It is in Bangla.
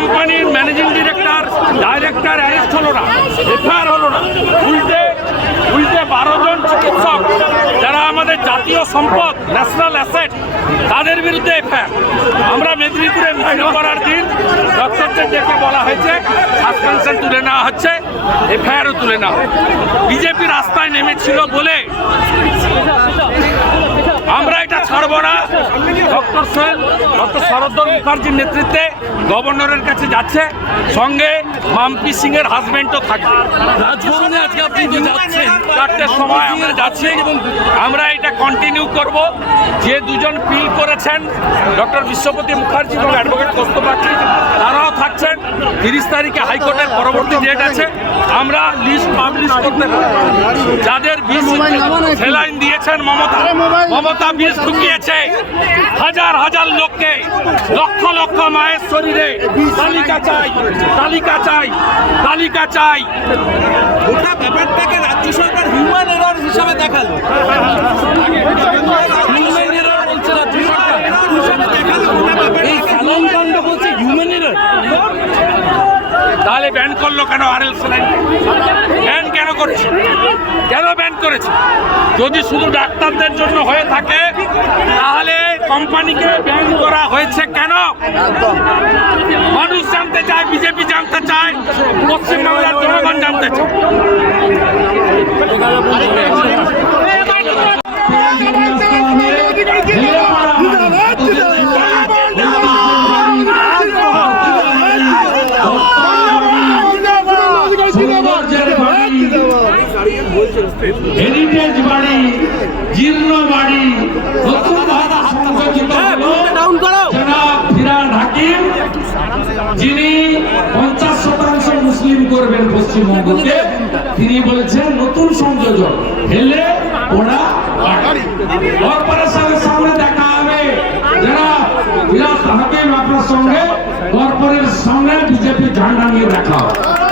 কোম্পানির ম্যানেজিং ডিরেক্টর ডাইরেক্টর অ্যারেস্ট হলো না এফআইআর হলো না। উল্টে উল্টে বারো জন চিকিৎসক যারা আমাদের জাতীয় সম্পদ ন্যাশনাল অ্যাসেট তাদের বিরুদ্ধে এফআইআর আমরা মেদিনীপুরে মিছিল করার দিন ডক্টরদের ডেকে বলা হয়েছে সাসপেনশন তুলে নেওয়া হচ্ছে এফআইআরও তুলে নেওয়া বিজেপি রাস্তায় নেমেছিল বলে ডক্টর সোহেল ডক্টর শরদ্দল মুখার্জির নেতৃত্বে গভর্নরের কাছে যাচ্ছে। সঙ্গে মাম্পি সিং এর হাজবেন্ডও থাকবে। রাজভবনে আজকে আপনি যে যাচ্ছেন চারটের সময় আমরা যাচ্ছি এবং আমরা এটা কন্টিনিউ করব। যে দুজন পিল করেছেন ডক্টর বিশ্বপতি মুখার্জি এবং অ্যাডভোকেট কস্তবাক্ষী তারাও থাকছেন। তিরিশ তারিখে হাইকোর্টের পরবর্তী ডেট আছে। আমরা লিস্ট পাবলিশ করতে যাদের বিষ সেলাইন দিয়েছেন মমতা মমতা বিষ ঢুকিয়েছে হাজার হাজার লোককে লক্ষ লক্ষ মায়ের শরীরে তালিকা চাই তালিকা চাই তালিকা চাই। গোটা ব্যাপারটাকে রাজ্য সরকার হিউম্যান এরর হিসাবে দেখাল। তাহলে ব্যান করল কেন আর এল করেছে। কেন ব্যান করেছে? যদি শুধু ডাক্তারদের জন্য হয়ে থাকে তাহলে কোম্পানিকে ব্যান করা হয়েছে কেন? মানুষ জানতে চায় বিজেপি জানতে চায় পশ্চিমবাংলার জনগণ জানতে চায়। হেরিটেজ বাড়ি জীর্ণ বাড়ি জনাব হাকিম যিনি পঞ্চাশ শতাংশ মুসলিম করবেন পশ্চিমবঙ্গকে তিনি বলেছেন নতুন সংযোজন হেলে ওরা কর্পোরেশনের সামনে দেখা হবে। যারা ফিরাজ হাকিম আপনার সঙ্গে কর্পোরেশনের সামনে বিজেপি ঝান্ডা নিয়ে দেখা হবে।